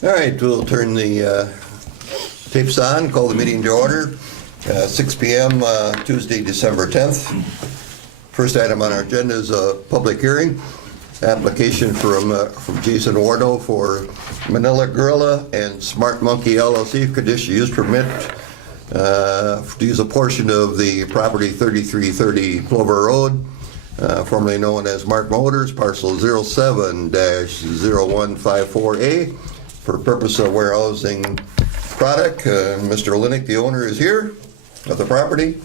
All right, we'll turn the tapes on, call the meeting to order. 6 p.m. Tuesday, December 10th. First item on our agenda is a public hearing. Application from Jason Wardo for Manila Gorilla and Smart Monkey LLC, conditional use permit to use a portion of the property 3330 Plover Road, formerly known as Mark Motors, parcel 07-0154A, for purpose of warehousing product. Mr. Linick, the owner, is here of the property.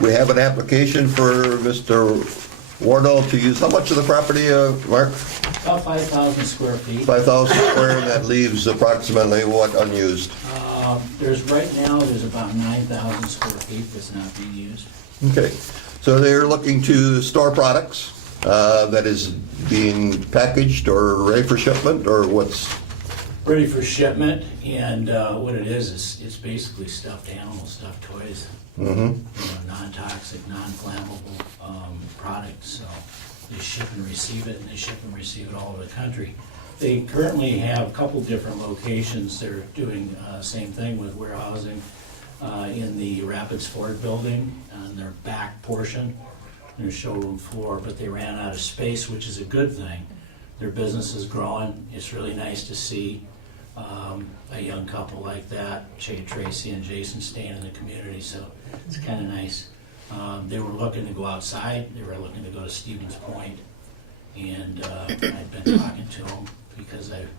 We have an application for Mr. Wardell to use how much of the property, Mark? About 5,000 square feet. 5,000 square, and that leaves approximately what unused? Right now, there's about 9,000 square feet that's not being used. Okay, so they're looking to store products that is being packaged or ready for shipment, or what's? Ready for shipment, and what it is it's basically stuffed animals, stuffed toys. Non-toxic, non-flammable products. So they ship and receive it, and they ship and receive it all over the country. They currently have a couple different locations. They're doing same thing with warehousing in the Rapids Ford building on their back portion, their showroom floor, but they ran out of space, which is a good thing. Their business is growing. It's really nice to see a young couple like that, Tracy and Jason, staying in the community, so it's kind of nice. They were looking to go outside. They were looking to go to Stevens Point, and I'd been talking to them because I'd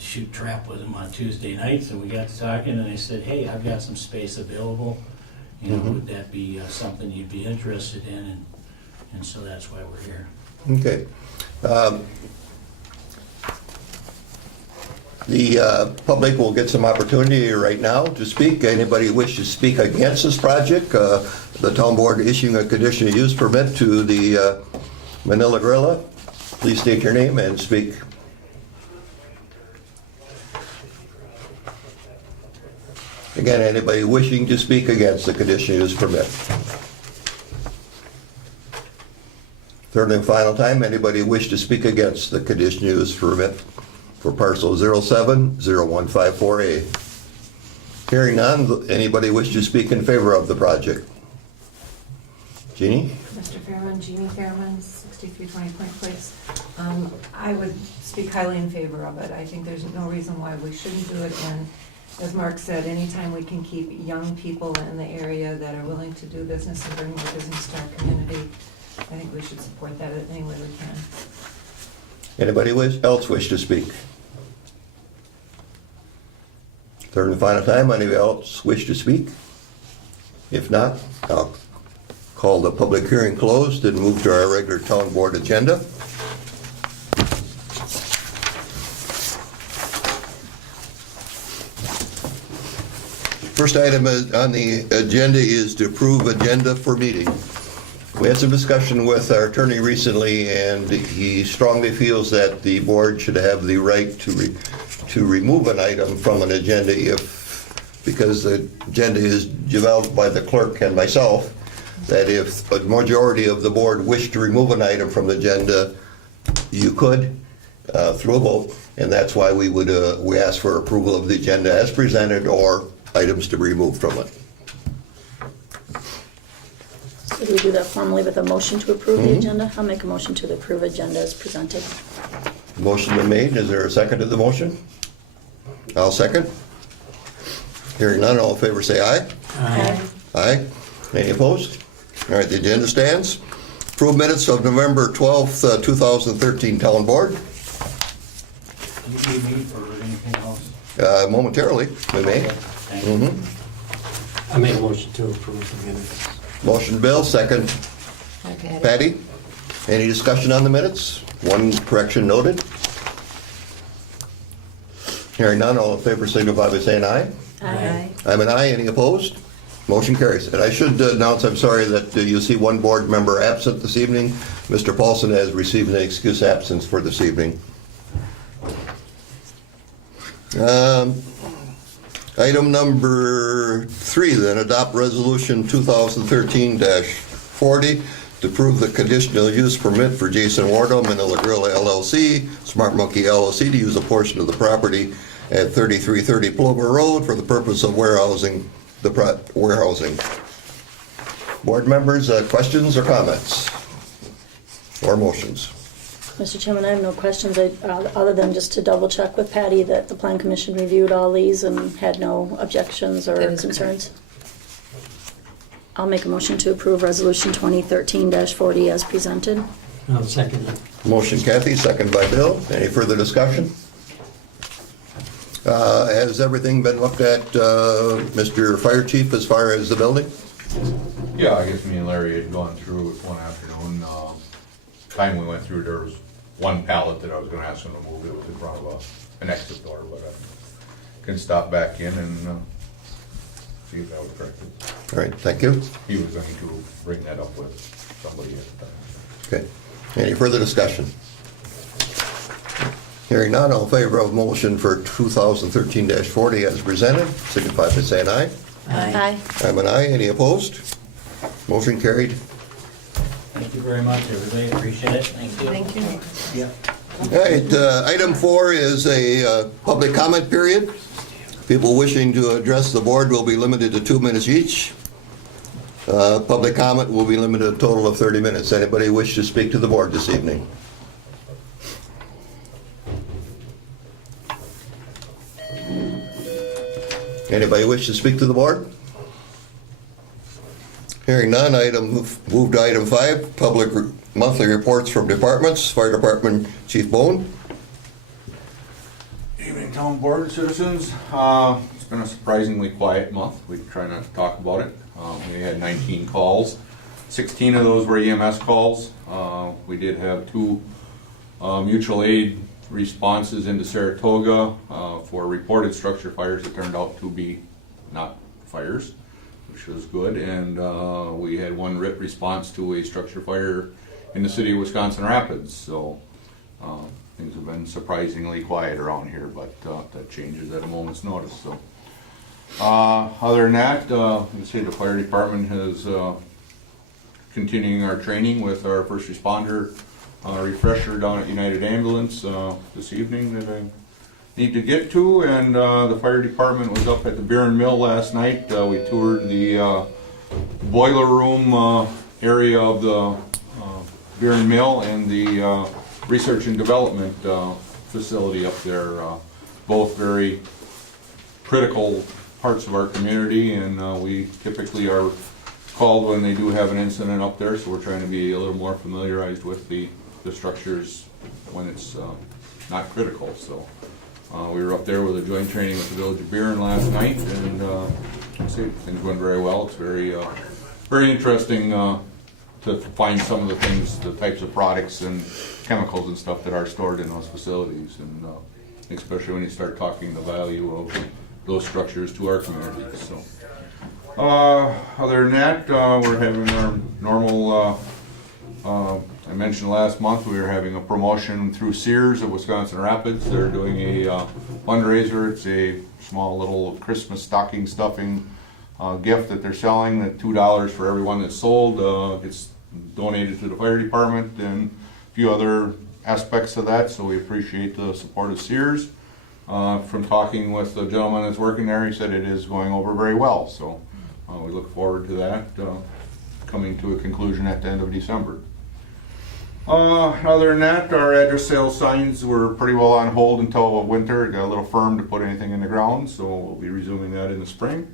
shoot trap with them on Tuesday nights, and we got to talking, and they said, hey, I've got some space available. Would that be something you'd be interested in? And so that's why we're here. Okay. The public will get some opportunity right now to speak. Anybody wish to speak against this project? The town board issuing a conditional use permit to the Manila Gorilla. Please state your name and speak. Again, anybody wishing to speak against the conditional use permit? Third and final time, anybody wish to speak against the conditional use permit for parcel 07-0154A? Hearing none, anybody wish to speak in favor of the project? Jeannie? Mr. Fairman, Jeannie Fairman, 6320 Point Place. I would speak highly in favor of it. I think there's no reason why we shouldn't do it, and as Mark said, anytime we can keep young people in the area that are willing to do business and bring more business to our community, I think we should support that in any way we can. Anybody else wish to speak? Third and final time, anybody else wish to speak? If not, I'll call the public hearing closed and move to our regular town board agenda. First item on the agenda is to approve agenda for meeting. We had some discussion with our attorney recently, and he strongly feels that the board should have the right to remove an item from an agenda because the agenda is developed by the clerk and myself, that if a majority of the board wish to remove an item from the agenda, you could through a vote, and that's why we ask for approval of the agenda as presented or items to be removed from it. So do we do that formally with a motion to approve the agenda? I'll make a motion to approve agenda as presented. Motion been made. Is there a second to the motion? I'll second. Hearing none, all in favor say aye. Aye. Aye. Any opposed? All right, the agenda stands. Approve minutes of November 12th, 2013 Town Board. Do you need me for anything else? Momentarily, we may. Thank you. I make a motion to approve the minutes. Motion Bill, second Okay. Patty. Any discussion on the minutes? One correction noted. Hearing none, all in favor signify by saying aye. Aye. I'm an aye. Any opposed? Motion carries. And I should announce, I'm sorry that you see one board member absent this evening. Mr. Paulson has received an excuse absence for this evening. Item number 3, then, adopt resolution 2013-40 to approve the conditional use permit for Jason Wardle, Manila Grill LLC, Smart Monkey LLC to use a portion of the property at 3330 Plover Road for the purpose of warehousing. Board members, questions or comments? Or motions? Mr. Chairman, I have no questions, other than just to double check with Patty that the Plan Commission reviewed all these and had no objections or That is concerns. I'll make a motion to approve Resolution 2013-40 as presented. I'll second it. Motion Kathy, second by Bill. Any further discussion? Has everything been looked at, Mr. Fire Chief, as far as the building? Yeah, I guess me and Larry had gone through it one afternoon. Time we went through, there was one pallet that I was gonna ask him to move. It was in front of an exit door, but I can stop back in and see if that was corrected. All right, thank you. He was going to bring that up with somebody at the time. Okay. Any further discussion? Hearing none, all in favor of motion for 2013-40 as presented, signify by saying aye. Aye. I'm an aye. Any opposed? Motion carried. Thank you very much, everybody, appreciate it, thank you. Thank you. All right, item 4 is a public comment period. People wishing to address the board will be limited to 2 minutes each. Public comment will be limited to a total of 30 minutes. Anybody wish to speak to the board this evening? Anybody wish to speak to the board? Hearing none, move to item 5, public monthly reports from departments. Fire Department Chief Bone. Evening, town board citizens. It's been a surprisingly quiet month. We try not to talk about it. We had 19 calls. 16 of those were EMS calls. We did have 2 mutual aid responses into Saratoga for reported structure fires that turned out to be not fires, which was good. And we had 1 RIT response to a structure fire in the city of Wisconsin Rapids. So things have been surprisingly quiet around here, but that changes at a moment's notice. So other than that, you can see the fire department is continuing our training with our first responder refresher down at United Ambulance this evening that I need to get to. And the fire department was up at the Beer and Mill last night. We toured the boiler room area of the Beer and Mill and the research and development facility up there. Both very critical parts of our community, and we typically are called when they do have an incident up there, so we're trying to be a little more familiarized with the structures when it's not critical. So we were up there with a joint training with the Village of Beeren last night, and see, things went very well. It's very very interesting to find some of the things, the types of products and chemicals and stuff that are stored in those facilities, and especially when you start talking the value of those structures to our community. So other than that, we're having our normal I mentioned last month we were having a promotion through Sears of Wisconsin Rapids. They're doing a fundraiser. It's a small little Christmas stocking stuffing gift that they're selling at $2 for everyone that's sold. It's donated to the fire department and a few other aspects of that, so we appreciate the support of Sears. From talking with the gentleman that's working there, he said it is going over very well, so we look forward to that coming to a conclusion at the end of December. Other than that, our address sales signs were pretty well on hold until winter. It got a little firm to put anything in the ground, so we'll be resuming that in the spring.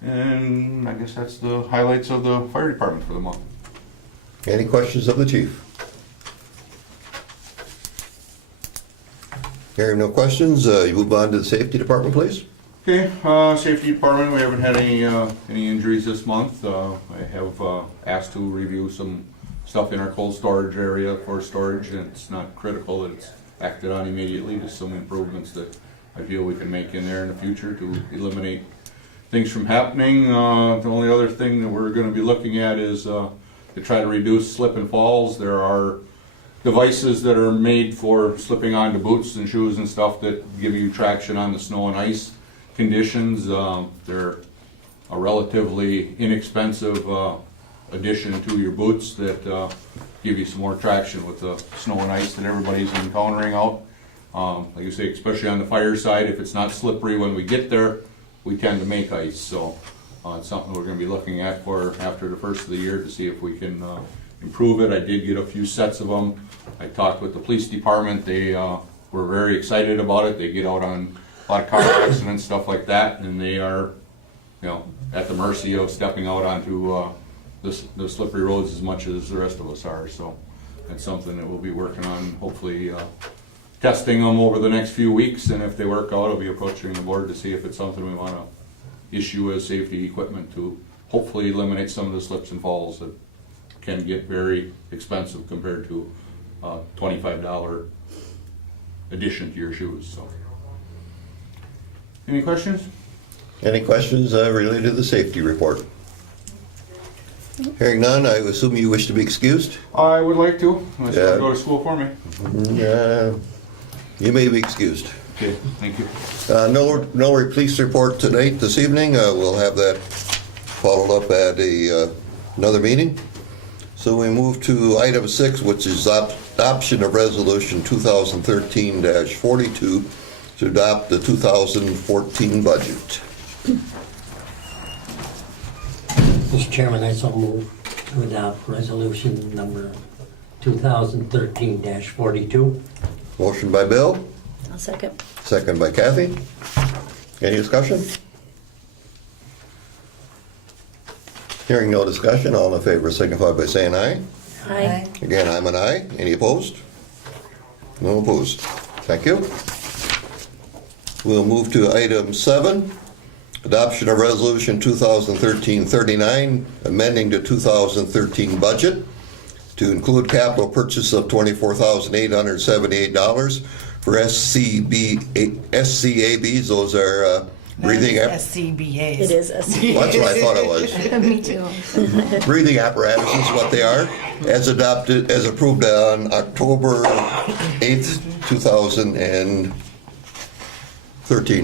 And I guess that's the highlights of the fire department for the month. Any questions of the chief? Hearing no questions, you move on to the safety department, please. Okay, safety department, we haven't had any injuries this month. I have asked to review some stuff in our cold storage area for storage, and it's not critical that it's acted on immediately. Just some improvements that I feel we can make in there in the future to eliminate things from happening. The only other thing that we're going to be looking at is to try to reduce slip and falls. There are devices that are made for slipping onto boots and shoes and stuff that give you traction on the snow and ice conditions. They're a relatively inexpensive addition to your boots that give you some more traction with the snow and ice that everybody's encountering out. Like you say, especially on the fire side, if it's not slippery when we get there, we tend to make ice. So it's something we're going to be looking at for after the first of the year to see if we can improve it. I did get a few sets of them. I talked with the police department. They were very excited about it. They get out on a lot of car accidents, stuff like that, and they are, at the mercy of stepping out onto the slippery roads as much as the rest of us are. So that's something that we'll be working on, hopefully testing them over the next few weeks, and if they work out, I'll be approaching the board to see if it's something we want to issue as safety equipment to hopefully eliminate some of the slips and falls that can get very expensive compared to a $25 addition to your shoes. So, any questions? Any questions related to the safety report? Hearing none, I assume you wish to be excused? I would like to, unless you Yeah. want to go to school for me. You may be excused. Okay, thank you. No police report tonight, this evening. We'll have that followed up at another meeting. So we move to item 6, which is adoption of resolution 2013-42 to adopt the 2014 budget. Mr. Chairman, I so move to adopt resolution number 2013-42. Motion by Bill, I'll second. second by Kathy. Any discussion? Hearing no discussion, all in favor signify by saying aye. Aye. Again, I'm an aye. Any opposed? No opposed. Thank you. We'll move to item 7, adoption of resolution 2013-39, amending the 2013 budget to include capital purchase of $24,878 for SCABs. Those are breathing SCBA's. It is a That's what I thought it was. Me too. Breathing apparatus is what they are, as approved on October 8th, 2013.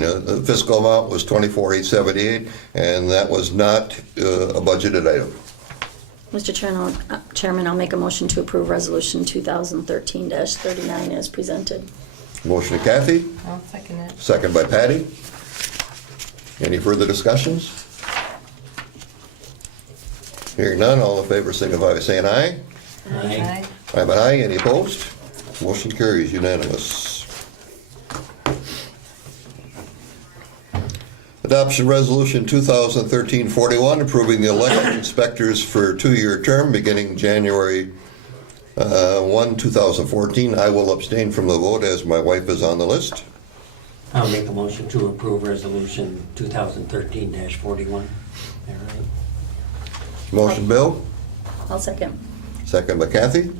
The fiscal amount was $24,878, and that was not a budgeted item. Mr. Chairman, I'll make a motion to approve resolution 2013-39 as presented. Motion to Kathy, I'll second it. second by Patty. Any further discussions? Hearing none, all in favor signify by saying aye. Aye. I'm an aye. Any opposed? Motion carries unanimous. Adoption Resolution 2013-41, approving the election inspectors for a 2-year term beginning January 1, 2014. I will abstain from the vote as my wife is on the list. I'll make a motion to approve resolution 2013-41. All right. Motion, Bill. I'll second. Second by Kathy.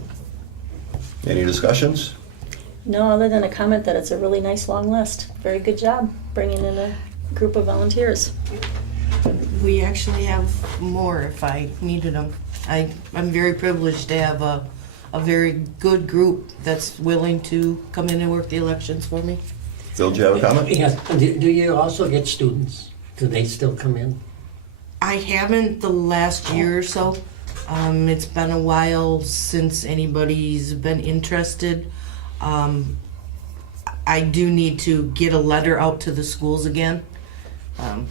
Any discussions? No, other than a comment that it's a really nice long list. Very good job bringing in a group of volunteers. We actually have more if I needed them. I'm very privileged to have a very good group that's willing to come in and work the elections for me. Bill, do you have a comment? Yes, do you also get students? Do they still come in? I haven't the last year or so. It's been a while since anybody's been interested. I do need to get a letter out to the schools again.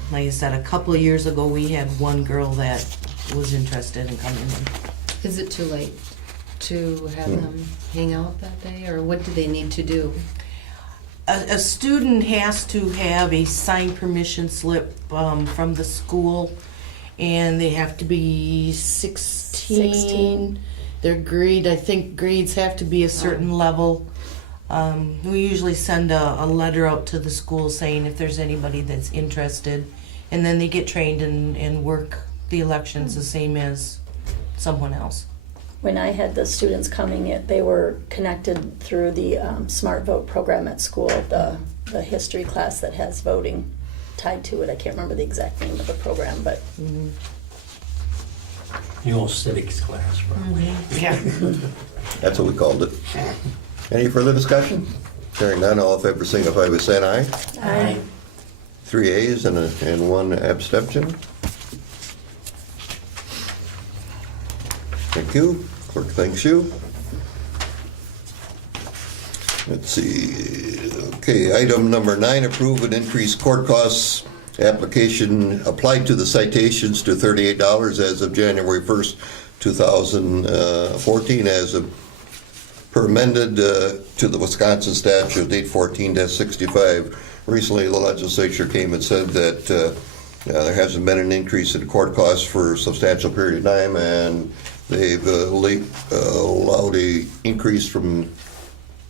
Like I said, a couple of years ago, we had one girl that was interested in coming in. Is it too late to have them hang out that day, or what do they need to do? A student has to have a signed permission slip from the school, and they have to be 16. Their grade, I think grades have to be a certain level. We usually send a letter out to the school saying if there's anybody that's interested, and then they get trained and work the elections the same as someone else. When I had the students coming in, they were connected through the Smart Vote program at school, the history class that has voting tied to it. I can't remember the exact name of the program, but The old civics class, probably. Yeah. That's what we called it. Any further discussion? Hearing none, all in favor signify by saying aye. Aye. 3 ayes and 1 abstention. Thank you. Clerk thanks you. Let's see. Okay, item number 9, approve an increased court costs application applied to the citations to $38 as of January 1st, 2014, as of per amended to the Wisconsin statute 814-65. Recently, the legislature came and said that there hasn't been an increase in court costs for a substantial period of time, and they've allowed a increase from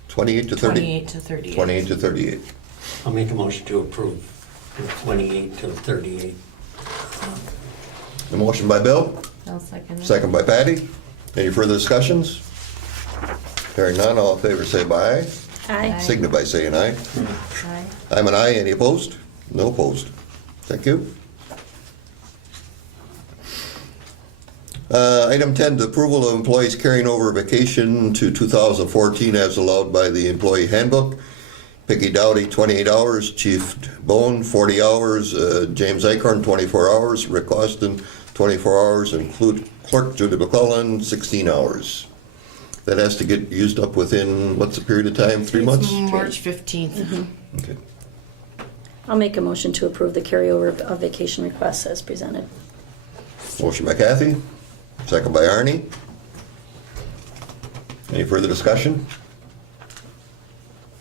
28 to 30? 28 to 38. 28 to 38. I'll make a motion to approve from 28 to 38. A motion by Bill, I'll second it. second by Patty. Any further discussions? Hearing none, all in favor say by aye. Aye. Signify by saying aye. Aye. I'm an aye. Any opposed? No opposed. Thank you. Item 10, the approval of employees carrying over vacation to 2014 as allowed by the employee handbook. Peggy Dowdy, 28 hours. Chief Bone, 40 hours. James Acorn, 24 hours. Rick Austin, 24 hours. And Clerk Judy McClellan, 16 hours. That has to get used up within, what's the period of time? 3 months? It's March 15th. Okay. I'll make a motion to approve the carryover of vacation requests as presented. Motion by Kathy, second by Arnie. Any further discussion?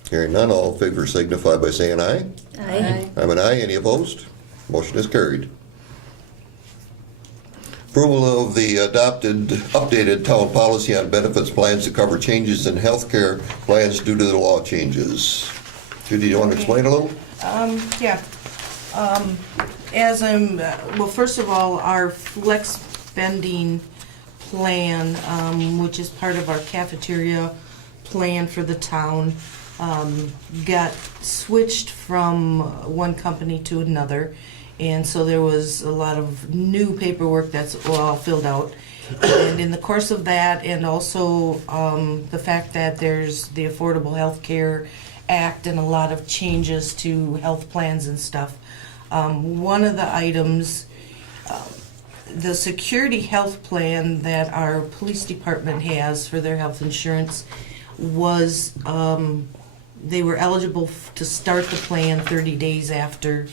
Hearing none, all in favor signify by saying aye. Aye. I'm an aye. Any opposed? Motion is carried. Approval of the updated town policy on benefits plans to cover changes in health care plans due to the law changes. Judy, you want to explain a little? Yeah. Well, first of all, our flex spending plan, which is part of our cafeteria plan for the town, got switched from one company to another. And so there was a lot of new paperwork that's all filled out. And in the course of that, and also the fact that there's the Affordable Health Care Act and a lot of changes to health plans and stuff, one of the items, the security health plan that our police department has for their health insurance was, they were eligible to start the plan 30 days after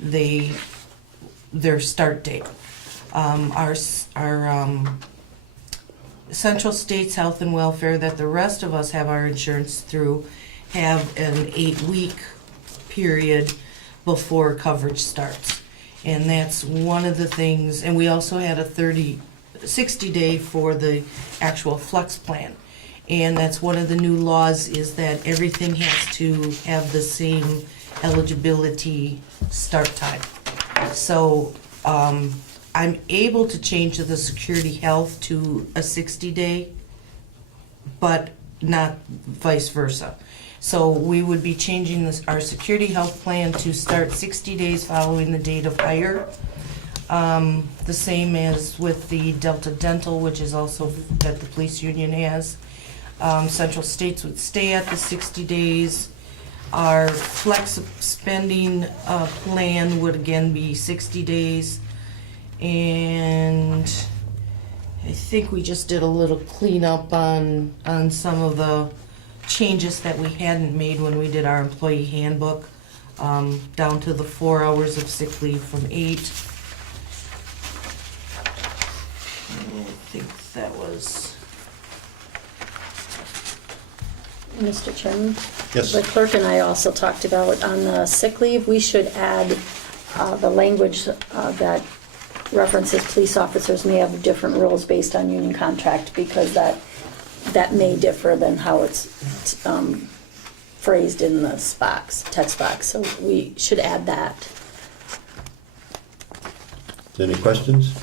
their start date. Our Central States Health and Welfare that the rest of us have our insurance through have an 8-week period before coverage starts. And that's one of the things, and we also had a 60-day for the actual flex plan. And that's one of the new laws, is that everything has to have the same eligibility start time. So I'm able to change the security health to a 60-day, but not vice versa. So we would be changing our security health plan to start 60 days following the date of hire. The same as with the Delta Dental, which is also that the police union has. Central States would stay at the 60 days. Our flex spending plan would again be 60 days. And I think we just did a little cleanup on some of the changes that we hadn't made when we did our employee handbook, down to the 4 hours of sick leave from 8. I think that was... Mr. Chairman? Yes. The clerk and I also talked about on the sick leave, we should add the language that references police officers may have different rules based on union contract, because that may differ than how it's phrased in the text box. So we should add that. Any questions?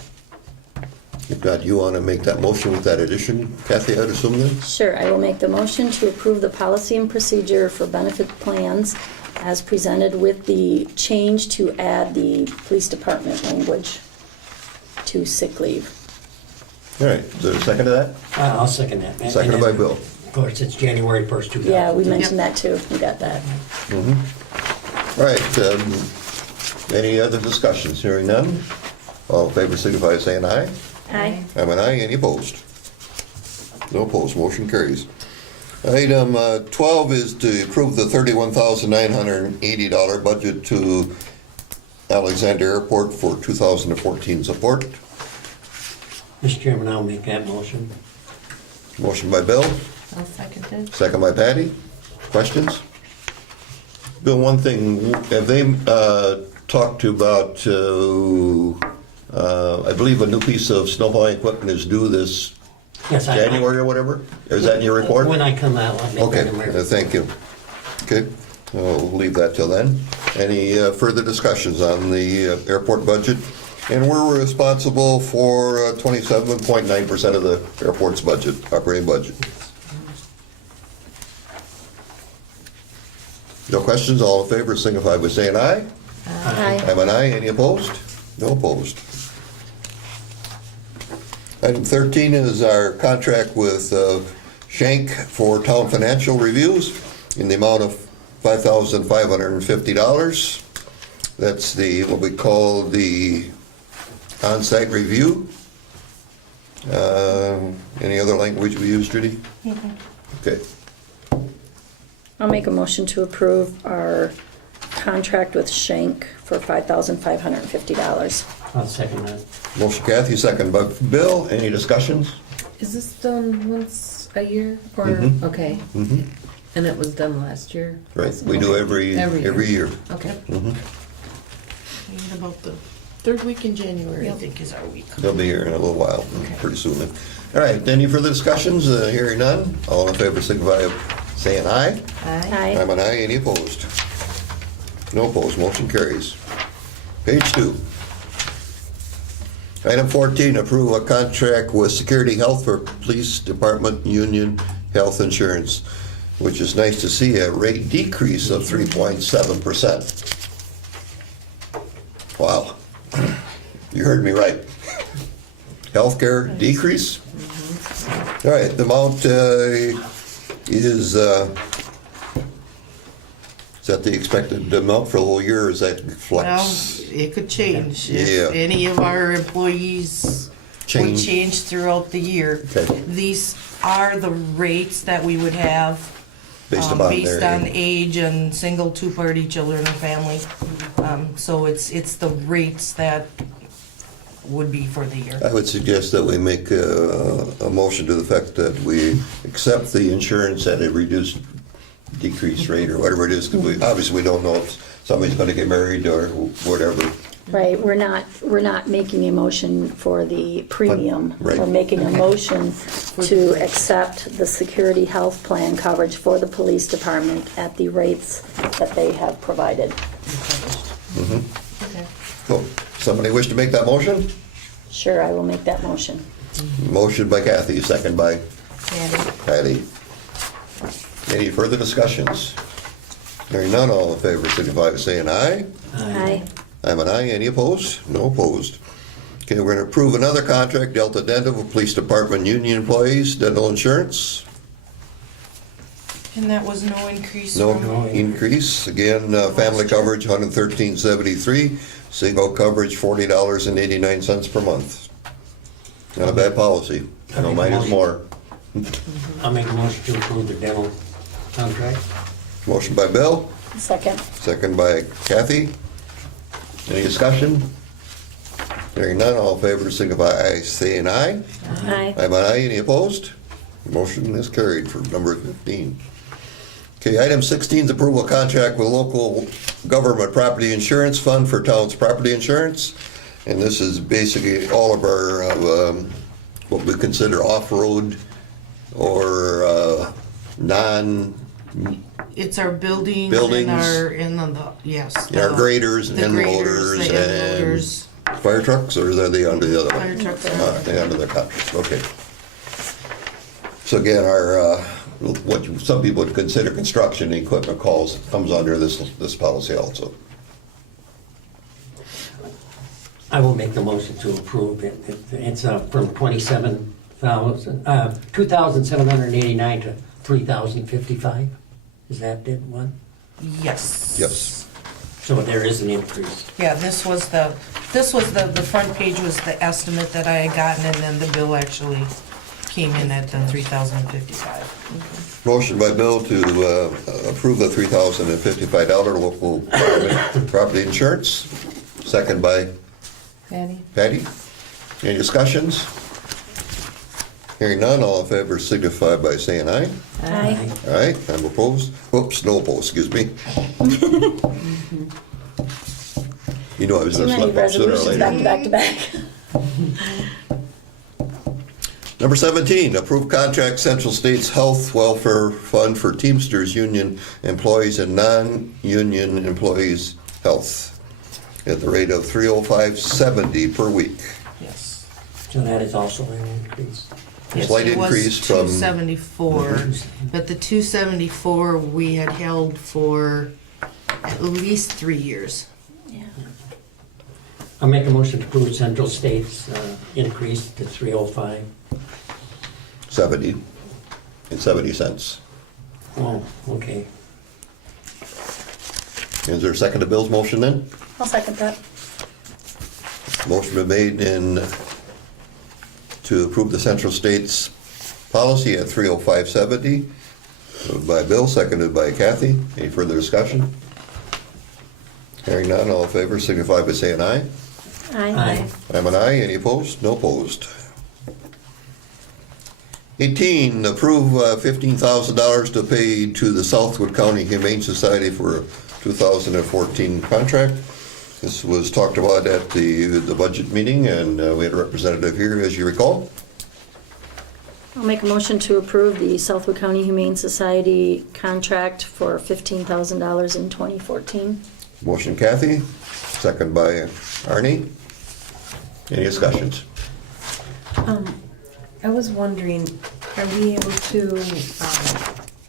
If not, you want to make that motion with that addition, Kathy, I'd assume then? Sure, I will make the motion to approve the policy and procedure for benefit plans as presented with the change to add the police department language to sick leave. All right, is there a second to that? I'll second that. And Seconded by Bill. Of course, it's January 1st, 2000. Yeah, we mentioned that too. We got that. All right, any other discussions? Hearing none? All in favor signify by saying aye. Aye. I'm an aye. Any opposed? No opposed, motion carries. Item 12 is to approve the $31,980 budget to Alexander Airport for 2014 support. Mr. Chairman, I'll make that motion. Motion by Bill, I'll second it. second by Patty. Questions? Bill, one thing, have they talked to about, I believe a new piece of snowplowing equipment is due this Yes, January or whatever? Is that in your report? When I come out, I'll make Okay, that a thank you. Okay, we'll leave that till then. Any further discussions on the airport budget? And we're responsible for 27.9% of the airport's budget, operating budget. No questions, all in favor signify by saying aye. Aye. I'm an aye, any opposed? No opposed. Item 13 is our contract with Schenck for town financial reviews in the amount of $5,550. That's the, what we call the on-site review. Any other language we use, Judy? Okay, I'll make a motion to approve our contract with Schenck for $5,550. I'll second that. motion Kathy, second by Bill. Any discussions? Is this done once a year or, Mhm. okay, Mhm. and it was done last year? Right, we do every year. Okay. Mhm. And about the third week in January, I think, is our week. They'll be here in a little while, pretty soon. All right, any further discussions? Hearing none. All in favor signify by saying aye. Aye. I'm an aye, any opposed? No opposed, motion carries. Page 2. Item 14, approve a contract with Security Health for Police Department Union Health Insurance, which is nice to see a rate decrease of 3.7%. Wow. You heard me right. Healthcare decrease? All right, the amount is that the expected amount for the whole year, or is that Well, flux? it could change Yeah. if any of our employees would Change. change throughout the year. Okay. These are the rates that we would have Based upon based their on age and single, two-party children or family. So it's the rates that would be for the year. I would suggest that we make a motion to the fact that we accept the insurance at a reduced decrease rate or whatever it is, because we, obviously we don't know if somebody's gonna get married or whatever. Right, we're not making a motion for the premium. Right. We're making a motion to accept the security health plan coverage for the police department at the rates that they have provided. Okay. Cool. Somebody wish to make that motion? Sure, I will make that motion. Motion by Kathy, second by Patty. Any further discussions? Hearing none, all in favor signify by saying aye. Aye. I'm an aye, any opposed? No opposed. Okay, we're gonna approve another contract, Delta Dental, with Police Department union employees, dental insurance. And that was no increase No from, increase. Again, family coverage, $113.73. Single coverage, $40.89 per month. Not a bad policy. I know mine is more. I'll make a motion to approve the dental contract. Motion by Bill, Second. second by Kathy. Any discussion? Hearing none, all in favor signify by saying aye. Aye. I'm an aye, any opposed? Motion is carried for number 15. Okay, item 16 is approval of contract with local government property insurance fund for town's property insurance. And this is basically all of our, what we consider off-road or it's our buildings Buildings. and yes. our graders and The end graders, loaders the end loaders, and fire trucks, or are they under the other one? fire trucks. They're under the contract, okay. So again, our, what some people would consider construction equipment comes under this policy also. I will make the motion to approve it. It's from 2,789 to 3,055. Is that the one? Yes. Yes. So there is an increase. Yeah, this was the front page was the estimate that I had gotten, and then the bill actually came in at the $3,055. Motion by Bill to approve the $3,055 local property insurance. Second by Patty? Patty. Any discussions? Hearing none, all in favor signify by saying aye. Aye. Aye, I'm opposed. Oops, no opposed, excuse me. You know I was Too gonna many slip up sooner or resolutions back to later. back to back. Number 17, approve contract Central States Health Welfare Fund for Teamsters Union employees and non-union employees' health at the rate of $305.70 per week. Yes. So that is also an increase. Yes, Slight it was increase from- 274, but the 274 we had held for at least 3 years. Yeah. I'll make a motion to approve Central State's increase to 305. 70 and 70 cents. Oh, okay. Is there a second to Bill's motion then? I'll second that. Motion been made to approve the Central States policy at 305.70 by Bill, seconded by Kathy. Any further discussion? Hearing none, all in favor signify by saying aye. Aye. I'm an aye. Any opposed? No opposed. 18, approve $15,000 to pay to the Southwood County Humane Society for a 2014 contract. This was talked about at the budget meeting, and we had a representative here, as you recall. I'll make a motion to approve the Southwood County Humane Society contract for $15,000 in 2014. Motion Kathy, second by Arnie. Any discussions? I was wondering, are we able to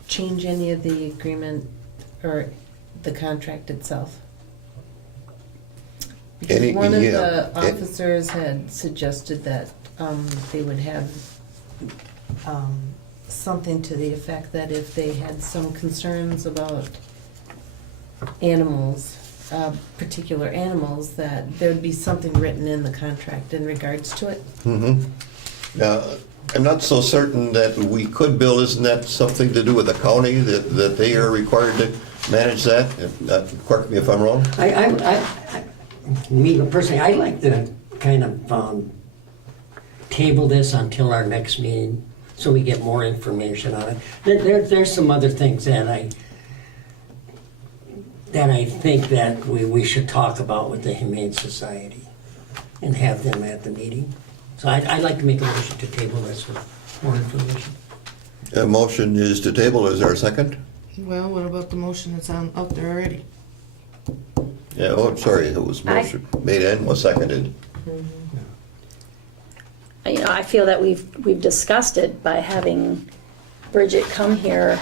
change any of the agreement or the contract itself? Because Any- one of yeah. the officers had suggested that they would have something to the effect that if they had some concerns about animals, particular animals, that there would be something written in the contract in regards to it. Now, I'm not so certain that we could, Bill, isn't that something to do with the county, that they are required to manage that? Correct me if I'm wrong. Me personally, I'd like to kind of table this until our next meeting so we get more information on it. There's some other things that I think that we should talk about with the Humane Society and have them at the meeting. So I'd like to make a motion to table this for more information. A motion is to table. Is there a second? Well, what about the motion that's out there already? Yeah, oh, I'm sorry, it was motion made and was seconded. You know, I feel that we've discussed it by having Bridget come here.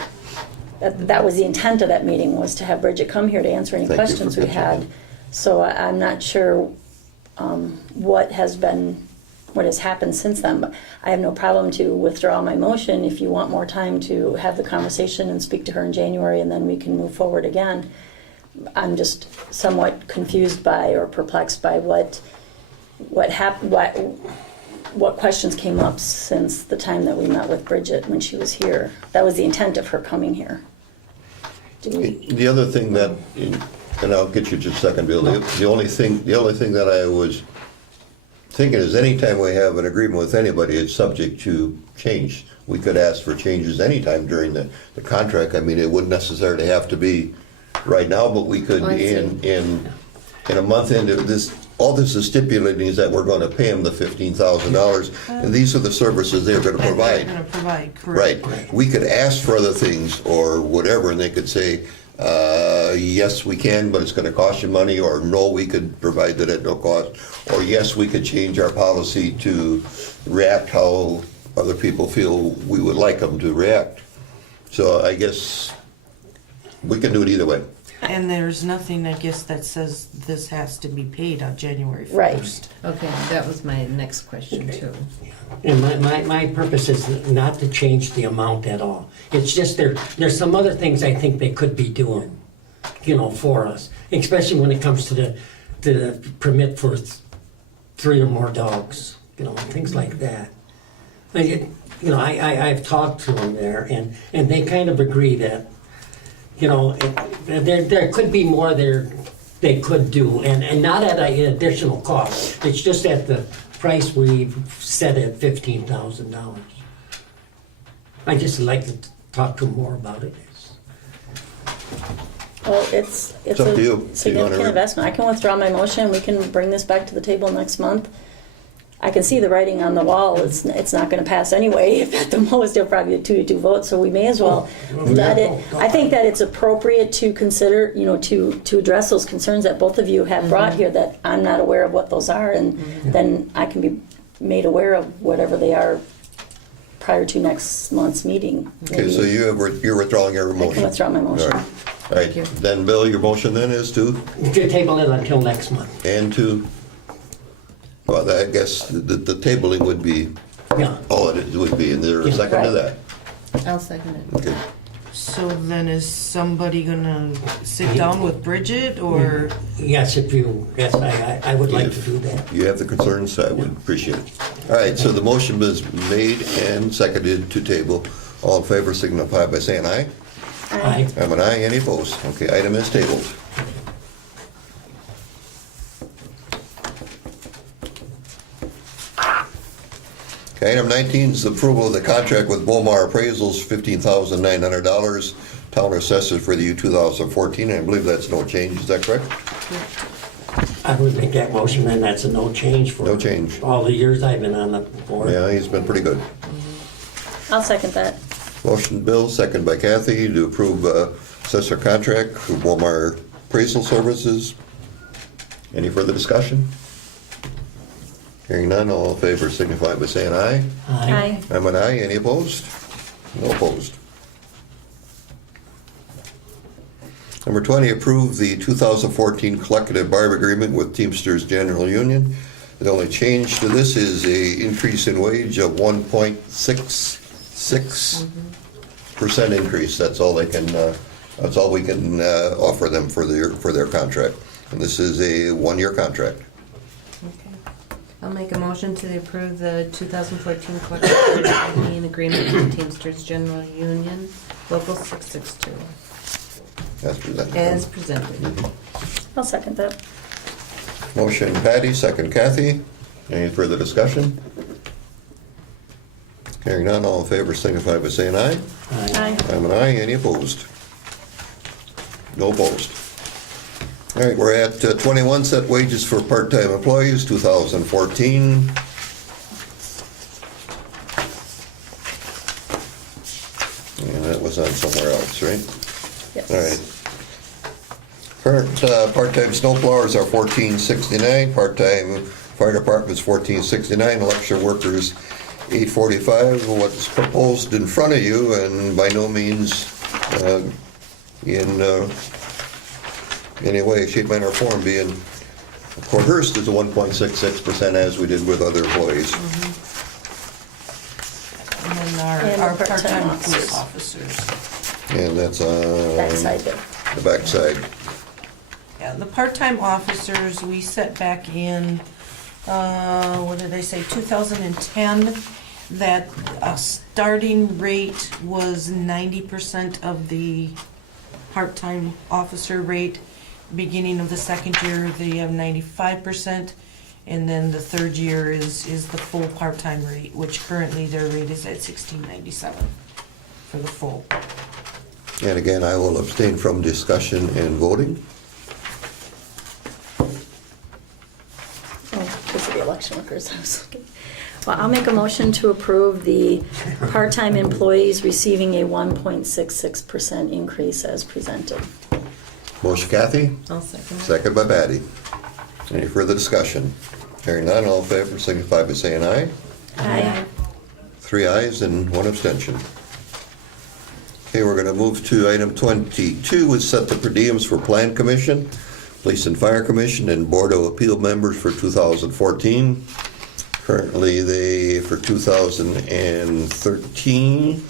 That was the intent of that meeting, was to have Bridget come here to answer any Thank you questions for we catching had. So I'm not sure what has happened since then. But I have no problem to withdraw my motion if you want more time to have the conversation and speak to her in January, and then we can move forward again. I'm just somewhat confused by or perplexed by what happened, what questions came up since the time that we met with Bridget when she was here. That was the intent of her coming here. The other thing that, and I'll get you just a second, Bill, the only thing that I was thinking is anytime we have an agreement with anybody, it's subject to change. We could ask for changes anytime during the contract. I mean, it wouldn't necessarily have to be right now, but we could Oh, I see. in a month into this. All this is stipulating is that we're going to pay them the $15,000, and these are the services they're going to That provide. they're gonna provide, correct. Right. We could ask for other things or whatever, and they could say, yes, we can, but it's going to cost you money, or no, we could provide that at no cost, or yes, we could change our policy to react how other people feel we would like them to react. So I guess we can do it either way. And there's nothing, I guess, that says this has to be paid on January 1st. Right. Okay, that was my next question too. And my purpose is not to change the amount at all. It's just there's some other things I think they could be doing, for us, especially when it comes to the permit for 3 or more dogs, things like that. I've talked to them there, and they kind of agree that, there could be more there they could do, and not at an additional cost. It's just at the price we've set at $15,000. I just like to talk to them more about it. Well, it's It's up to you. Do you wanna significant re- investment. I can withdraw my motion, we can bring this back to the table next month. I can see the writing on the wall, it's not gonna pass anyway. If at the most, it'll probably be a 2-2 vote, so we may as well let it. I think that it's appropriate to consider, to address those concerns that both of you have brought here, that I'm not aware of what those are, and then I can be made aware of whatever they are prior to next month's meeting. Okay, so you're withdrawing your I motion? can withdraw my motion. All right. All right, then Bill, your motion then is to, To table it until next month. well, I guess the tabling would be, Yeah. all it would be, and there a second to that? I'll second it. Okay. So then is somebody gonna sit down with Bridget, or? Yes, I would like to do that. You have the concerns, I would appreciate it. All right, so the motion was made and seconded to table. All in favor signify by saying aye. Aye. I'm an aye, any opposed? Okay, item is tabled. Okay, item 19 is approval of the contract with Bomar Appraisals, $15,900. Town assessors for the year 2014, I believe that's no change, is that correct? I would make that motion, and that's a no change for No change. all the years I've been on the board. Yeah, he's been pretty good. I'll second that. Motion Bill, second by Kathy, to approve assessor contract for Walmart appraisal services. Any further discussion? Hearing none, all in favor signify by saying aye. Aye. I'm an aye, any opposed? No opposed. Number 20, approve the 2014 collective bargaining agreement with Teamsters General Union. The only change to this is a increase in wage of 1.66% increase. That's all they can, that's all we can offer them for their contract. And this is a one-year contract. Okay. I'll make a motion to approve the 2014 collective bargaining agreement with Teamsters General Union, Local 662, As presented. as presented. I'll second that. Motion Patty, second Kathy. Any further discussion? Hearing none, all in favor signify by saying aye. Aye. I'm an aye, any opposed? No opposed. All right, we're at 21, set wages for part-time employees, 2014. And that was on somewhere else, right? Yes. All right. Current part-time snowplowers are $14.69, part-time fire department's $14.69, election workers $8.45. What's proposed in front of you, and by no means in any way, shape, manner, or form being coerced, is a 1.66% as we did with other employees. And then And our the part-time part-time police officers. officers. And that's on Backside there. the backside. Yeah, the part-time officers, we set back in, what did they say, 2010, that a starting rate was 90% of the part-time officer rate. Beginning of the second year, they have 95%, and then the third year is the full part-time rate, which currently their rate is at $16.97 for the full. And again, I will abstain from discussion and voting. Oh, this is the election workers. I was looking. Well, I'll make a motion to approve the part-time employees receiving a 1.66% increase as presented. Motion Kathy, I'll second it. second by Patty. Any further discussion? Hearing none, all in favor signify by saying aye. Aye. 3 ayes and 1 abstention. Okay, we're going to move to item 22, which set the per diems for Plan Commission, Police and Fire Commission, and Board of Appeal members for 2014. Currently, for 2013,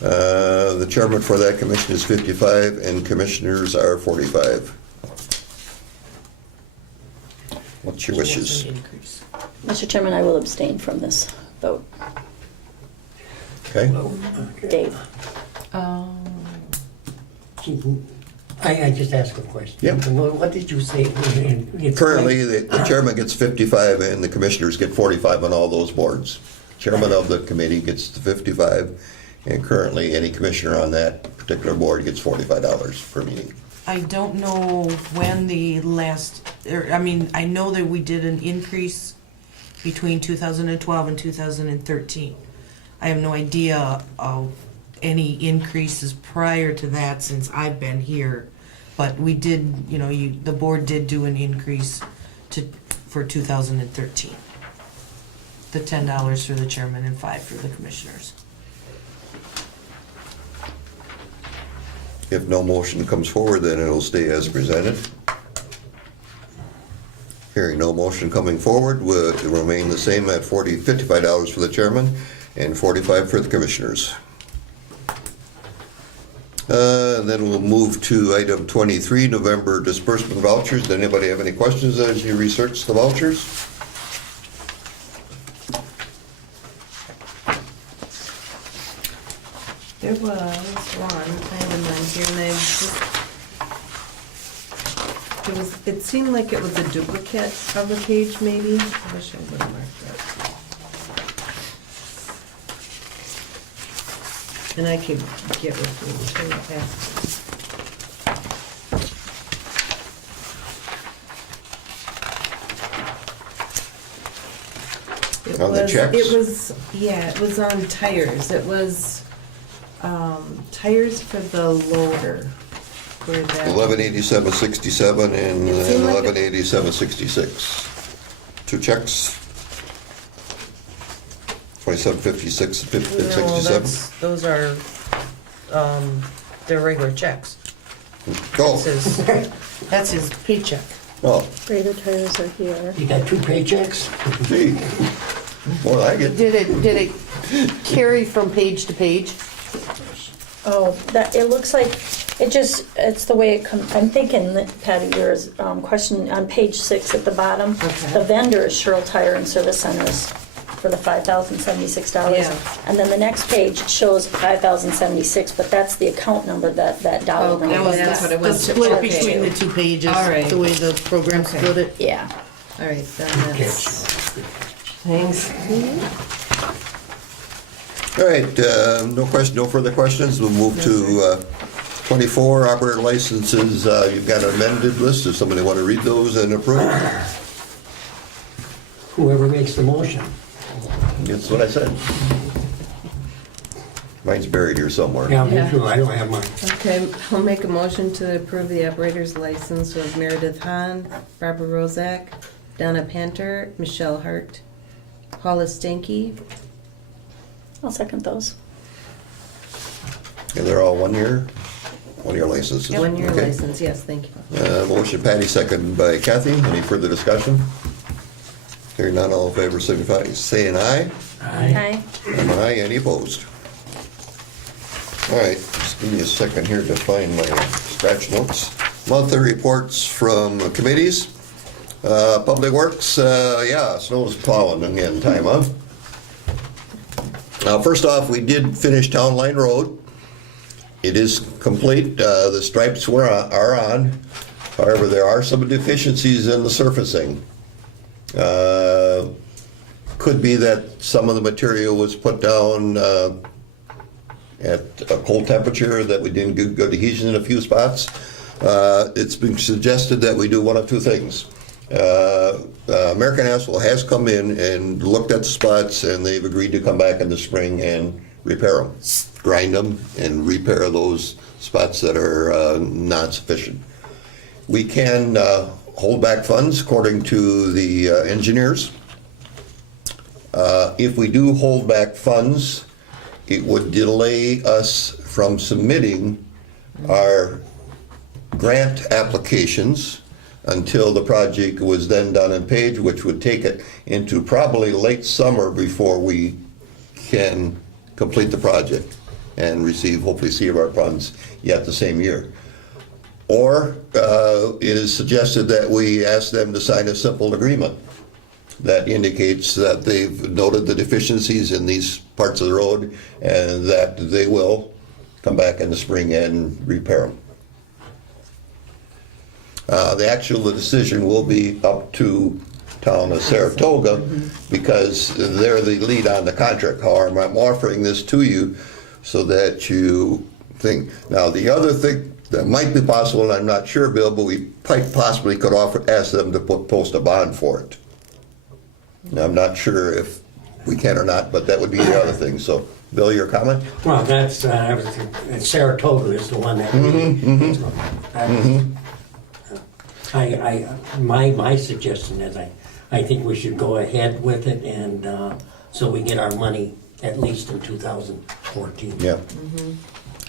the chairman for that commission is 55 and commissioners are 45. What's your So that's wishes? an increase. Mr. Chairman, I will abstain from this vote. Okay? Dave. I just asked a question. Yep. What did you say? It's Currently, the chairman gets 55 and the commissioners get 45 on all those boards. Chairman of the committee gets the 55, and currently any commissioner on that particular board gets $45 per meeting. I don't know when the last, I know that we did an increase between 2012 and 2013. I have no idea of any increases prior to that since I've been here. But we did, the board did do an increase for 2013. The $10 for the chairman and $5 for the commissioners. If no motion comes forward, then it'll stay as presented. Hearing no motion coming forward, will remain the same at $55 for the chairman and $45 for the commissioners. Then we'll move to item 23, November disbursement vouchers. Does anybody have any questions as you research the vouchers? There was one, I have in mind here, and it seemed like it was a duplicate of a page, maybe. I wish I would have marked that. And I could get with you too after. On the checks? It was on tires. It was, tires for the loader. For that. 1187.67 and It seemed like 1187.66. Two checks. 2756 and No, 67. those are, they're regular checks. Go. That's his paycheck. Oh, Greater tires are here. You got two paychecks? gee. More like it. Did it carry from page to page? Oh, it looks like, it's the way it comes, I'm thinking that, Patty, yours, question on page 6 at the bottom. Okay. The vendor is Sherrill Tire and Service Centers for the $5,076. Yeah. And then the next page shows $5,076, but that's the account number, that dollar Okay. number. That's what it The was. split Okay. between the two pages, All right. the way the program Okay. split it. Yeah. All right, then that's, thanks. All right, no further questions. We'll move to 24, operator licenses. You've got an amended list. If somebody want to read those and approve, Whoever makes the motion. that's what I said. Mine's buried here somewhere. Yeah, me Yeah. too, I don't have mine. Okay, I'll make a motion to approve the operator's license of Meredith Hahn, Barbara Rozak, Donna Panter, Michelle Hart, Paula Stanky. I'll second those. And they're all 1 year licenses. One-year Okay. license, yes, thank you. Motion Patty, second by Kathy. Any further discussion? Hearing none, all in favor signify by saying aye. Aye. I'm an aye, any opposed? All right, just give me a second here to find my scratch notes. Monthly reports from committees. Public Works, snow's plowing again, time, huh? Now, first off, we did finish Town Line Road. It is complete, the stripes are on. However, there are some deficiencies in the surfacing. Could be that some of the material was put down at a cold temperature, that we didn't get good adhesion in a few spots. It's been suggested that we do one of two things. American Asphalt has come in and looked at the spots, and they've agreed to come back in the spring and repair them, grind them, and repair those spots that are not sufficient. We can hold back funds according to the engineers. If we do hold back funds, it would delay us from submitting our grant applications until the project was then done and paid, which would take it into probably late summer before we can complete the project and hopefully receive our funds yet the same year. Or it is suggested that we ask them to sign a simple agreement that indicates that they've noted the deficiencies in these parts of the road and that they will come back in the spring and repair them. The actual decision will be up to town of Saratoga because they're the lead on the contract. However, I'm offering this to you so that you think. Now, the other thing that might be possible, and I'm not sure, Bill, but we possibly could ask them to post a bond for it. Now, I'm not sure if we can or not, but that would be the other thing. So, Bill, your comment? Well, that's, Saratoga is the one that really. My suggestion is I think we should go ahead with it and, so we get our money at least in 2014. Yeah.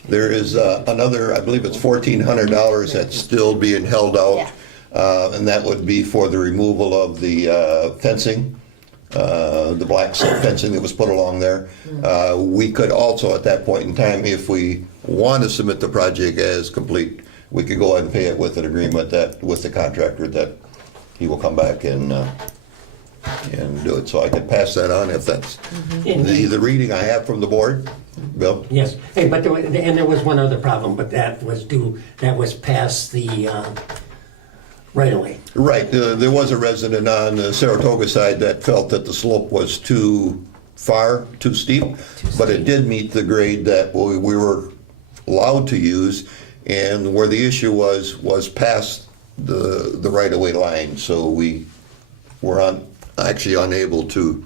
There is another, I believe it's $1,400 that's still being held out. And that would be for the removal of the fencing, the black silk fencing that was put along there. We could also, at that point in time, if we want to submit the project as complete, we could go ahead and pay it with an agreement that, with the contractor, that he will come back and do it. So I could pass that on if that's the reading I have from the board. Bill? Yes, hey, but there was one other problem, but that was past the right away. Right, there was a resident on the Saratoga side that felt that the slope was too steep, but it did meet the grade that we were allowed to use, and where the issue was past the right-of-way line, so we were actually unable to,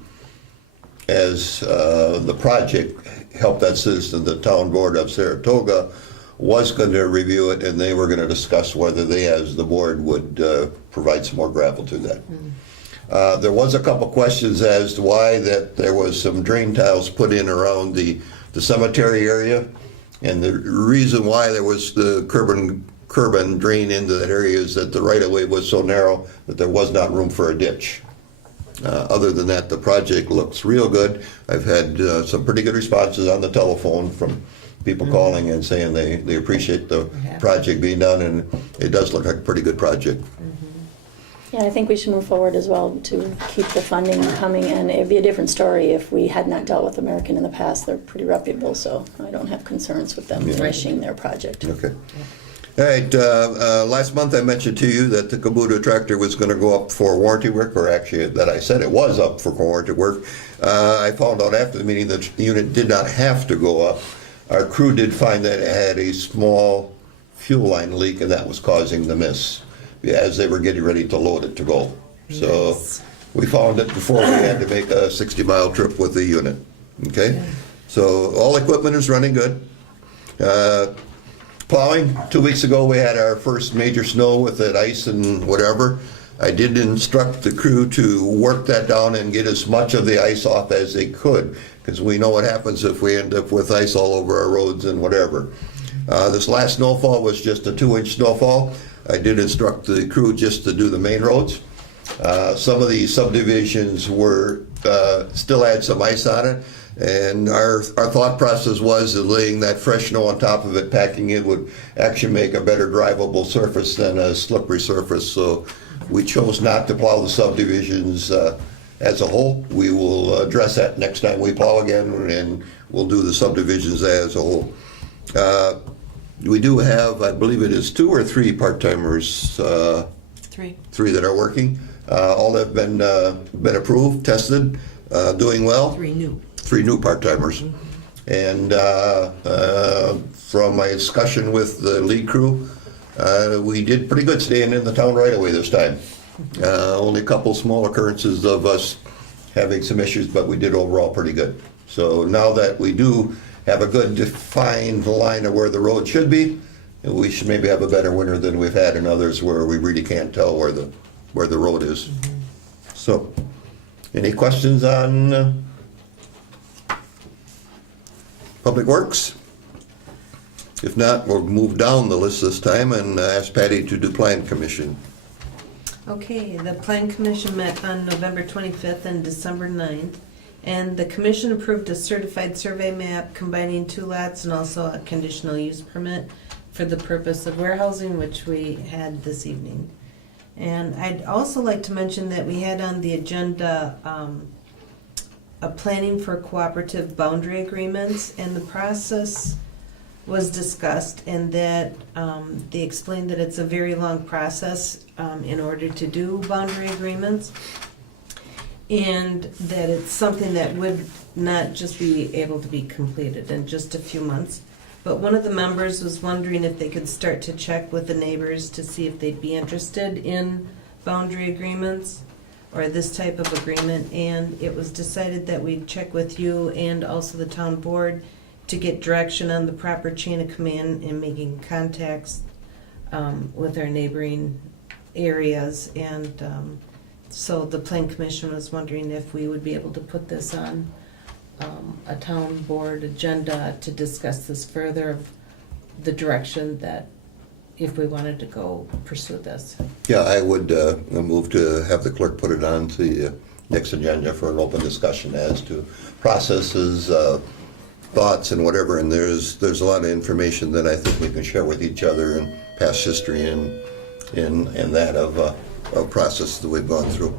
as the project help that citizen, the town board of Saratoga was going to review it, and they were going to discuss whether they, as the board, would provide some more gravel to that. There was a couple questions as to why that there was some drain tiles put in around the cemetery area, and the reason why there was the curb and drain into that area is that the right-of-way was so narrow that there was not room for a ditch. Other than that, the project looks real good. I've had some pretty good responses on the telephone from people calling and saying they appreciate the project being done, and it does look like a pretty good project. Yeah, I think we should move forward as well to keep the funding coming, and it'd be a different story if we had not dealt with American in the past. They're pretty reputable, so I don't have concerns with them finishing their project. Okay. All right, last month I mentioned to you that the Kubota tractor was going to go up for warranty work, or actually that I said it was up for warranty work. I found out after the meeting that the unit did not have to go up. Our crew did find that it had a small fuel line leak, and that was causing the miss as they were getting ready to load it to go. So we found it before we had to make a 60-mile trip with the unit. Okay? So all equipment is running good. Plowing, 2 weeks ago we had our first major snow with that ice and whatever. I did instruct the crew to work that down and get as much of the ice off as they could, because we know what happens if we end up with ice all over our roads and whatever. This last snowfall was just a 2-inch snowfall. I did instruct the crew just to do the main roads. Some of the subdivisions were still had some ice on it, and our thought process was that laying that fresh snow on top of it, packing it, would actually make a better drivable surface than a slippery surface. So we chose not to plow the subdivisions as a whole. We will address that next time we plow again, and we'll do the subdivisions as a whole. We do have, I believe it is 2 or 3 part-timers. 3 that are working. All have been approved, tested, doing well. 3 new part-timers. And from my discussion with the lead crew, we did pretty good staying in the town right away this time. Only a couple small occurrences of us having some issues, but we did overall pretty good. So now that we do have a good defined line of where the road should be, we should maybe have a better winter than we've had in others where we really can't tell where the road is. So, any questions on Public Works? If not, we'll move down the list this time and ask Patty to do Plan Commission. Okay, the Plan Commission met on November 25th and December 9th, and the commission approved a certified survey map combining 2 lots and also a conditional use permit for the purpose of warehousing, which we had this evening. And I'd also like to mention that we had on the agenda a planning for cooperative boundary agreements, and the process was discussed, and that they explained that it's a very long process in order to do boundary agreements, and that it's something that would not just be able to be completed in just a few months. But one of the members was wondering if they could start to check with the neighbors to see if they'd be interested in boundary agreements or this type of agreement, and it was decided that we'd check with you and also the town board to get direction on the proper chain of command in making contacts with our neighboring areas. And so the Plan Commission was wondering if we would be able to put this on a town board agenda to discuss this further, of the direction that if we wanted to go pursue this. Yeah, I would move to have the clerk put it on to the next agenda for an open discussion as to processes, thoughts, and whatever. And there's a lot of information that I think we can share with each other, and past history and that of process that we've gone through.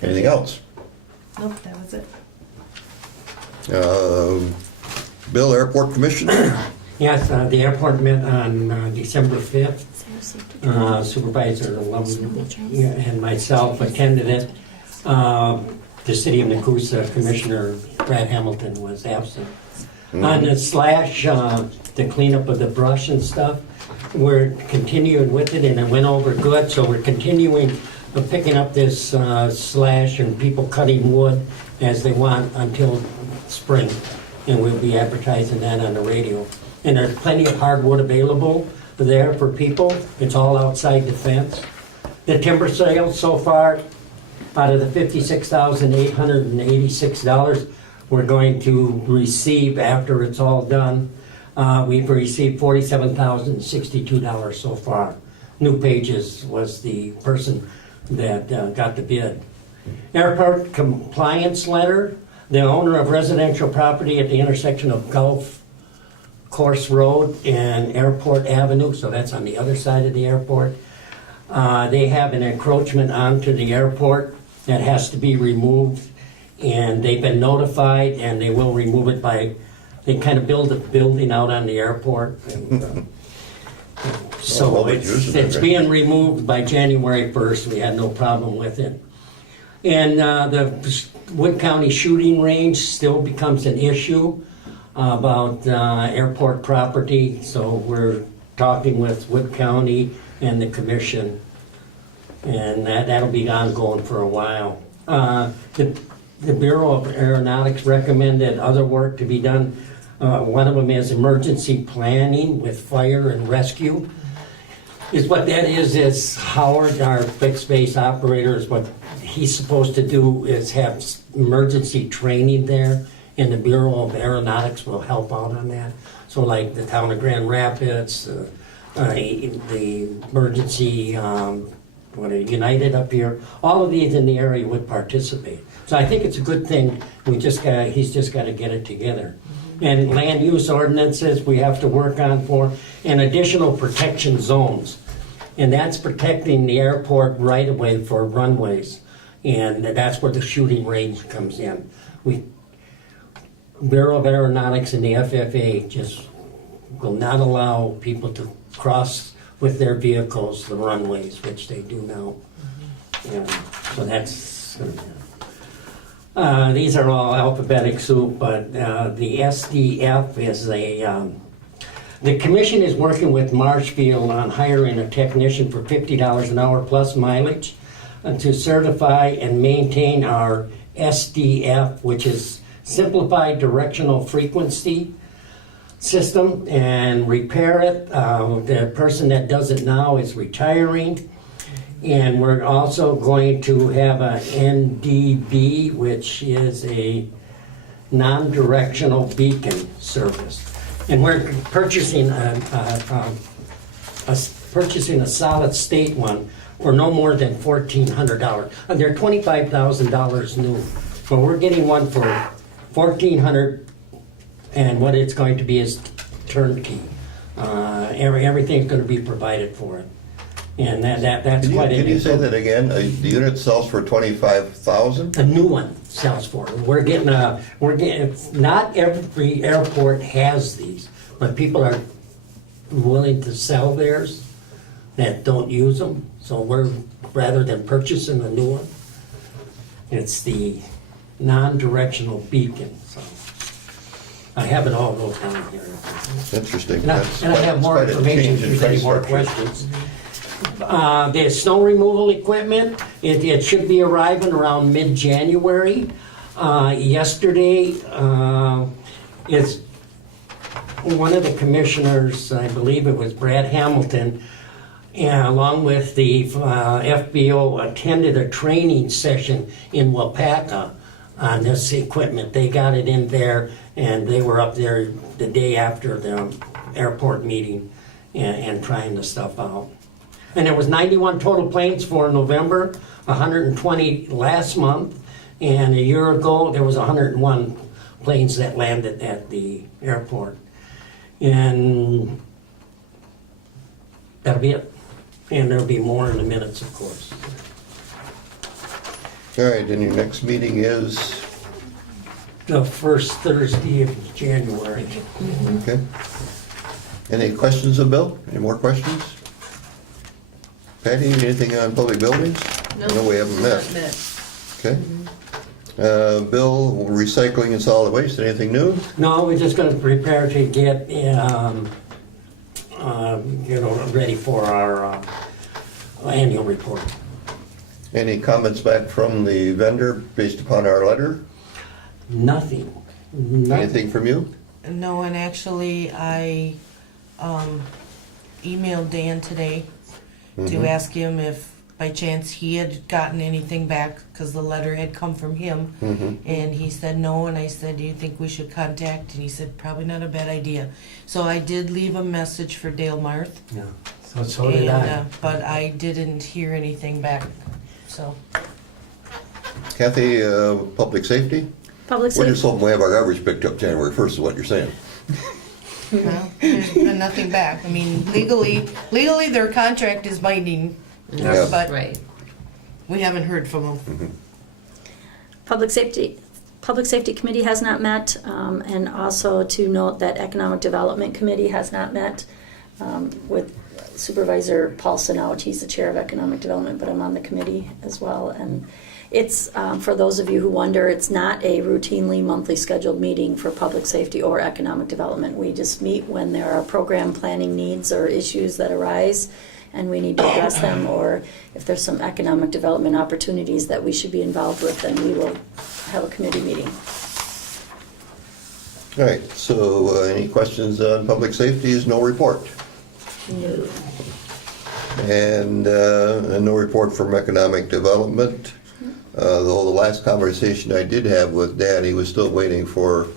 Anything else? Nope, that was it. Bill, Airport Commission? Yes, the airport met on December 5th. Supervisor Lum and myself attended it. The city of Nakusa Commissioner Brad Hamilton was absent. On the slash, the cleanup of the brush and stuff, we're continuing with it, and it went over good, so we're continuing picking up this slash and people cutting wood as they want until spring, and we'll be advertising that on the radio. And there's plenty of hardwood available there for people. It's all outside the fence. The timber sales so far, out of the $56,886 we're going to receive after it's all done, we've received $47,062 so far. New Pages was the person that got the bid. Airport compliance letter. The owner of residential property at the intersection of Gulf Course Road and Airport Avenue, so that's on the other side of the airport. They have an encroachment onto the airport that has to be removed, and they've been notified, and they will remove it they kind of build a building out on the airport. And, so well, it's being removed by January 1st. We had no problem with it. And the Wood County shooting range still becomes an issue about airport property, so we're talking with Wood County and the commission, and that'll be ongoing for a while. The Bureau of Aeronautics recommended other work to be done. One of them is emergency planning with fire and rescue. What that is Howard, our fixed base operator, is what he's supposed to do is have emergency training there, and the Bureau of Aeronautics will help out on that. So like the town of Grand Rapids, the emergency, United up here, all of these in the area would participate. So I think it's a good thing. He's just got to get it together. And land use ordinances we have to work on and additional protection zones. And that's protecting the airport right away for runways. And that's where the shooting range comes in. Bureau of Aeronautics and the FFA just will not allow people to cross with their vehicles the runways, which they do now. And so that's these are all alphabetic soup, but the SDF is the commission is working with Marshfield on hiring a technician for $50 an hour plus mileage to certify and maintain our SDF, which is Simplified Directional Frequency System, and repair it. The person that does it now is retiring. And we're also going to have a NDB, which is a non-directional beacon service. And we're purchasing a solid state one for no more than $1,400. They're $25,000 new, but we're getting one for $1,400, and what it's going to be is turnkey. Everything's going to be provided for it. And that's Can quite an you say improvement. that again? The unit sells for 25,000? A new one sells for it. We're getting, not every airport has these, but people are willing to sell theirs that don't use them. So we're, rather than purchasing a new one, it's the non-directional beacon, so. I have it all wrote down here. Interesting. And I That's and I have quite- more quite a information change if in there's any price more structure. questions. The snow removal equipment, it should be arriving around mid-January. Yesterday, is one of the commissioners, I believe it was Brad Hamilton, and along with the FBO, attended a training session in Wapaka on this equipment. They got it in there, and they were up there the day after the airport meeting and trying the stuff out. And there was 91 total planes for November, 120 last month, and a year ago, there was 101 planes that landed at the airport. And that'll be it. And there'll be more in the minutes, of course. All right, and your next meeting is, The first Thursday of January. okay. Any questions of Bill? Any more questions? Patty, anything on public buildings? No, I know we haven't met. not met. Okay. Bill, recycling and solid waste, anything new? No, we're just gonna prepare to get, ready for our annual report. Any comments back from the vendor based upon our letter? Nothing. Anything from you? No, and actually, I emailed Dan today to ask him if by chance he had gotten anything back, because the letter had come from him. And he said no, and I said, do you think we should contact? And he said, probably not a bad idea. So I did leave a message for Dale Marth. Yeah. So did I. But I didn't hear anything back, so. Kathy, public safety? Public We're just safety, hoping we have our garbage picked up January 1st is what you're saying. Well, there's been nothing back. I mean, legally, their contract is binding, Yeah. but Right. we haven't heard from them. Public Safety Committee has not met, and also to note that Economic Development Committee has not met with Supervisor Paulson out. He's the chair of Economic Development, but I'm on the committee as well. And it's, for those of you who wonder, it's not a routinely monthly scheduled meeting for public safety or economic development. We just meet when there are program planning needs or issues that arise and we need to address them, or if there's some economic development opportunities that we should be involved with, then we will have a committee meeting. All right, so any questions on public safety is no report. No. And no report from economic development. Though the last conversation I did have with Dan, he was still waiting for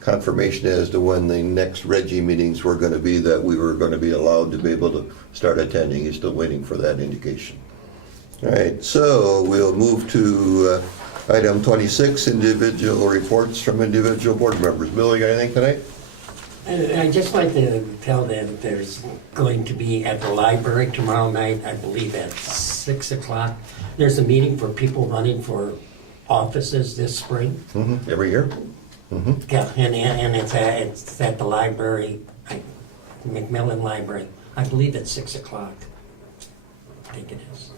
confirmation as to when the next Reggie meetings were going to be, that we were going to be allowed to be able to start attending. He's still waiting for that indication. All right, so we'll move to item 26, individual reports from individual board members. Bill, you got anything tonight? I'd just like to tell that there's going to be at the library tomorrow night, I believe at 6 o'clock. There's a meeting for people running for offices this spring. Every year? Yeah, and it's at the library, McMillan Library. I believe it's 6 o'clock. I think it is.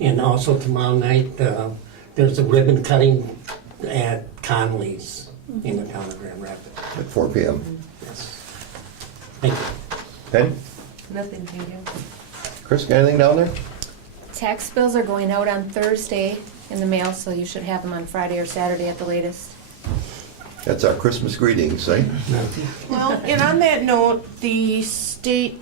And also tomorrow night, there's a ribbon cutting at Conley's in the town of Grand Rapids. At 4 p.m. Yes. Thank you. Patty? Nothing, thank you. Chris, got anything down there? Tax bills are going out on Thursday in the mail, so you should have them on Friday or Saturday at the latest. That's our Christmas greetings, eh? Well, and on that note, the state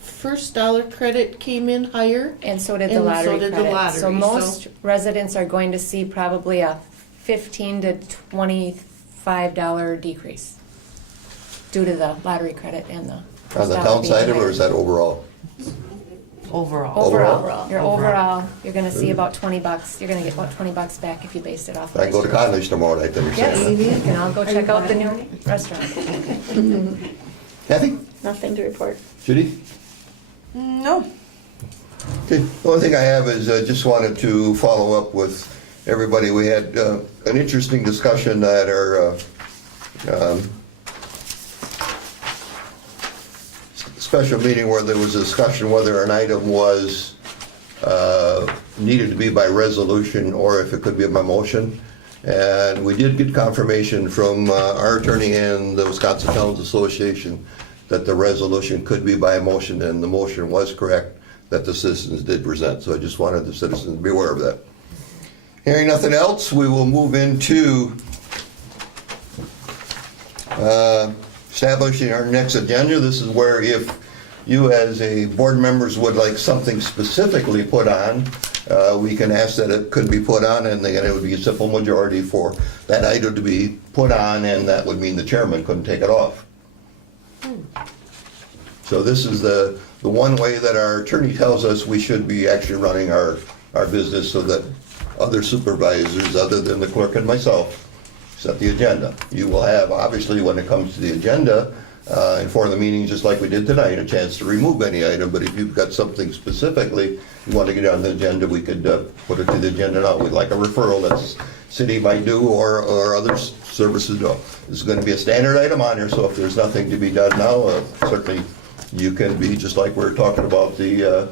first dollar credit came in higher. And so did the And so lottery did the credit. lottery, So most residents are going to see probably a $15 to $25 decrease due to the lottery credit and the On first the dollar town being side of it, higher. or is that overall? Overall. Overall? Overall, you're gonna see about $20. You're gonna get about $20 back if you based it off. I can go to last year's. Conley's tomorrow night, then you're Yes, saying. you can all go check out the new restaurant. Kathy? Nothing to report. Judy? No. Okay, the only thing I have is I just wanted to follow up with everybody. We had an interesting discussion at our special meeting where there was a discussion whether an item was needed to be by resolution or if it could be by motion. And we did get confirmation from our attorney and the Wisconsin Towns Association that the resolution could be by motion, and the motion was correct that the citizens did present. So I just wanted the citizens to be aware of that. Hearing nothing else, we will move into establishing our next agenda. This is where if you as a board members would like something specifically put on, we can ask that it could be put on, and then it would be a simple majority for that item to be put on, and that would mean the chairman couldn't take it off. So this is the one way that our attorney tells us we should be actually running our business, so that other supervisors, other than the clerk and myself, set the agenda. You will have, obviously, when it comes to the agenda, and for the meeting, just like we did tonight, a chance to remove any item, but if you've got something specifically you want to get on the agenda, we could put it to the agenda now. We'd like a referral that the city might do or other services do. This is going to be a standard item on here, so if there's nothing to be done now, certainly you can be, just like we're talking about the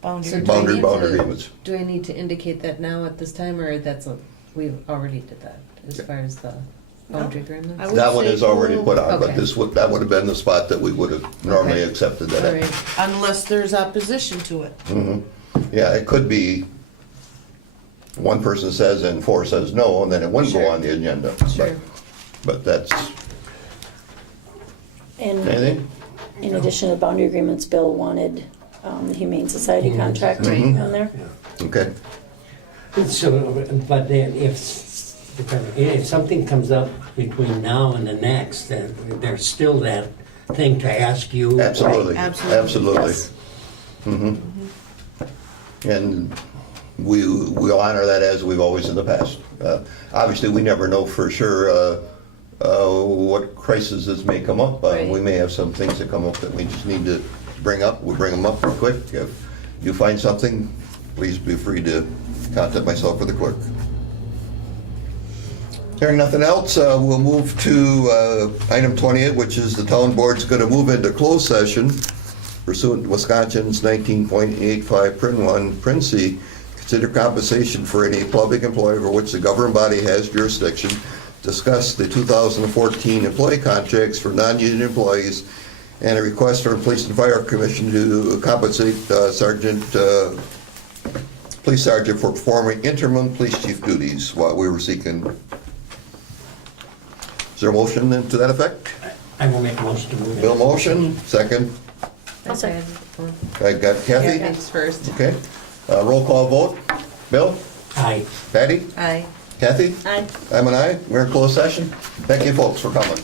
Boundary. So boundary agreements. Do I need to indicate that now at this time, or we've already did that as far as the boundary agreements? I would That one say is already pull- put on, but Okay. that would have been the spot that we would have normally Okay. accepted All that. right. Unless there's opposition to it. Yeah, it could be one person says and four says no, and then it wouldn't go Sure. on the agenda. Sure. But that's, And anything? in addition to boundary agreements, Bill wanted the Humane Society contract on there. Okay. So, but then if something comes up between now and the next, then there's still that thing to ask you. Absolutely. Absolutely. Absolutely. Yes. And we'll honor that as we've always in the past. Obviously, we never know for sure what crises may come up. Right. We may have some things that come up that we just need to bring up. We'll bring them up real quick. If you find something, please be free to contact myself or the clerk. Hearing nothing else, we'll move to item 28, which is the town board's going to move into closed session pursuant to Wisconsin's 19.85 Prin 1, Prin C, consider compensation for any public employee over which the governing body has jurisdiction, discuss the 2014 employee contracts for non-union employees, and a request from the Police and Fire Commission to compensate Police Sergeant for performing interim police chief duties while we were seeking. Is there a motion then to that effect? I will make a motion to move it. Bill motion, second. Okay. I got Kathy? Thanks first. Okay. Roll call vote. Bill? Aye. Patty? Aye. Kathy? Aye. I'm an aye. We're in closed session. Thank you folks for coming.